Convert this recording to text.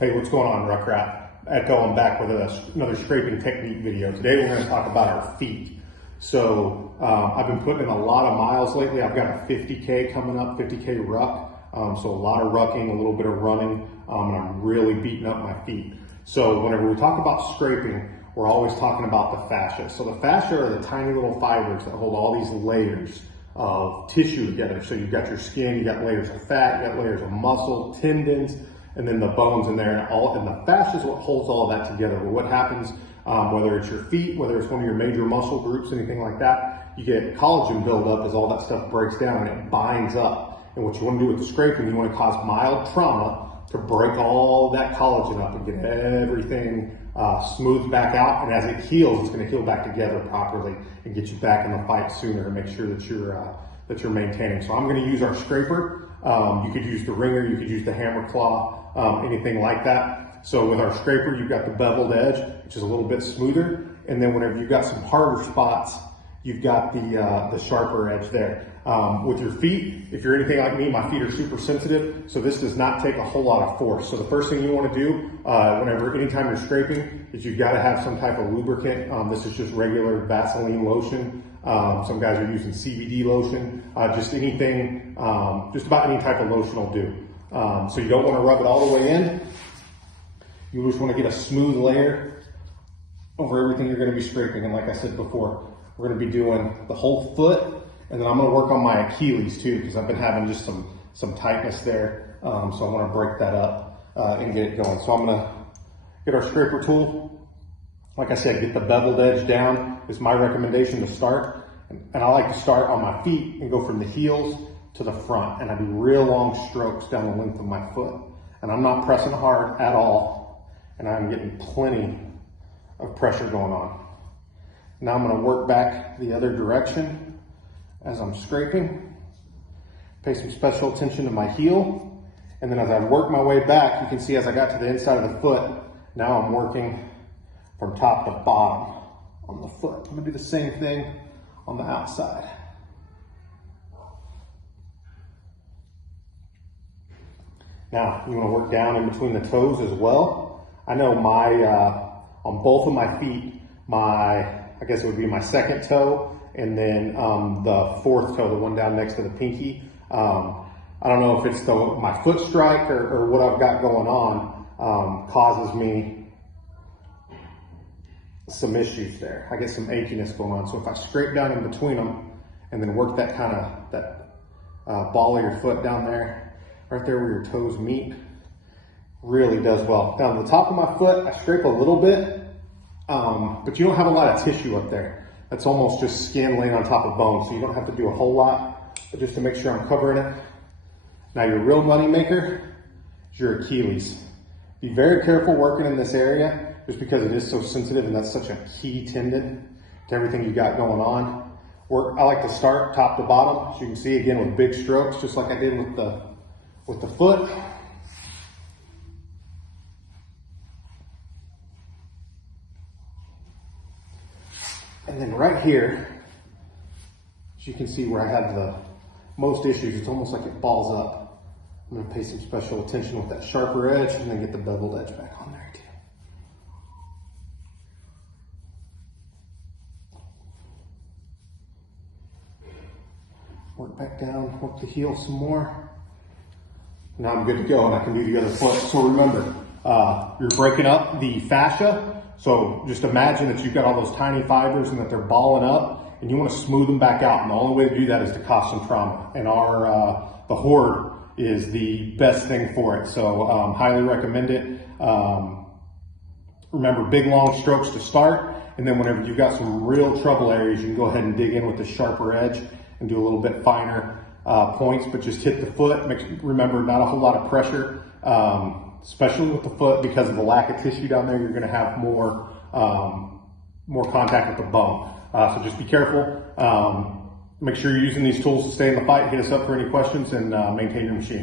Hey, what's going on, Ruckrat? Echo, I'm back with another scraping technique video. Today we're going to talk about our feet. So I've been putting in a lot of miles lately. I've got a 50K coming up, 50K ruck. So a lot of rucking, a little bit of running, and I'm really beating up my feet. So whenever we talk about scraping, we're always talking about the fascia. So the fascia are the tiny little fibers that hold all these layers of tissue together. So you've got your skin, you got layers of fat, you got layers of muscle, tendons, and then the bones in there, and the fascia is what holds all of that together. But what happens, whether it's your feet, whether it's one of your major muscle groups, anything like that, you get collagen buildup as all that stuff breaks down and it binds up. And what you want to do with the scraping, you want to cause mild trauma to break all that collagen up and get everything smoothed back out. And as it heals, it's going to heal back together properly and get you back in the fight sooner and make sure that you're maintaining. So I'm going to use our scraper. You could use the ringer, you could use the hammer claw, anything like that. So with our scraper, you've got the beveled edge, which is a little bit smoother. And then whenever you've got some harder spots, you've got the sharper edge there. With your feet, if you're anything like me, my feet are super sensitive, so this does not take a whole lot of force. So the first thing you want to do, anytime you're scraping, is you've got to have some type of lubricant. This is just regular Vaseline lotion. Some guys are using CBD lotion. Just anything, just about any type of lotion will do. So you don't want to rub it all the way in. You just want to get a smooth layer over everything you're going to be scraping. And like I said before, we're going to be doing the whole foot, and then I'm going to work on my Achilles too, because I've been having just some tightness there. So I want to break that up and get it going. So I'm going to get our scraper tool. Like I said, get the beveled edge down is my recommendation to start. And I like to start on my feet and go from the heels to the front. And I do real long strokes down the length of my foot. And I'm not pressing hard at all. And I'm getting plenty of pressure going on. Now I'm going to work back the other direction as I'm scraping. Pay some special attention to my heel. And then as I work my way back, you can see as I got to the inside of the foot, now I'm working from top to bottom on the foot. I'm going to do the same thing on the outside. Now, you want to work down in between the toes as well. I know on both of my feet, I guess it would be my second toe, and then the fourth toe, the one down next to the pinky. I don't know if it's my foot strike or what I've got going on causes me some issues there. I get some achiness going on. So if I scrape down in between them and then work that ball of your foot down there, right there where your toes meet, really does well. Down the top of my foot, I scrape a little bit, but you don't have a lot of tissue up there. That's almost just skin laying on top of bone, so you don't have to do a whole lot, but just to make sure I'm covering it. Now your real money maker is your Achilles. Be very careful working in this area, just because it is so sensitive and that's such a key tendon to everything you got going on. I like to start top to bottom, as you can see again with big strokes, just like I did with the foot. And then right here, as you can see where I have the most issues, it's almost like it balls up. I'm going to pay some special attention with that sharper edge and then get the beveled edge back on there too. Work back down, work the heel some more. Now I'm good to go and I can do the other foot. So remember, you're breaking up the fascia. So just imagine that you've got all those tiny fibers and that they're balling up and you want to smooth them back out. And the only way to do that is to cause some trauma. And the Horde is the best thing for it. So highly recommend it. Remember, big long strokes to start. And then whenever you've got some real trouble areas, you can go ahead and dig in with the sharper edge and do a little bit finer points, but just hit the foot. Remember, not a whole lot of pressure. Especially with the foot, because of the lack of tissue down there, you're going to have more contact with the bone. So just be careful. Make sure you're using these tools to stay in the fight. Hit us up for any questions and maintain your machine.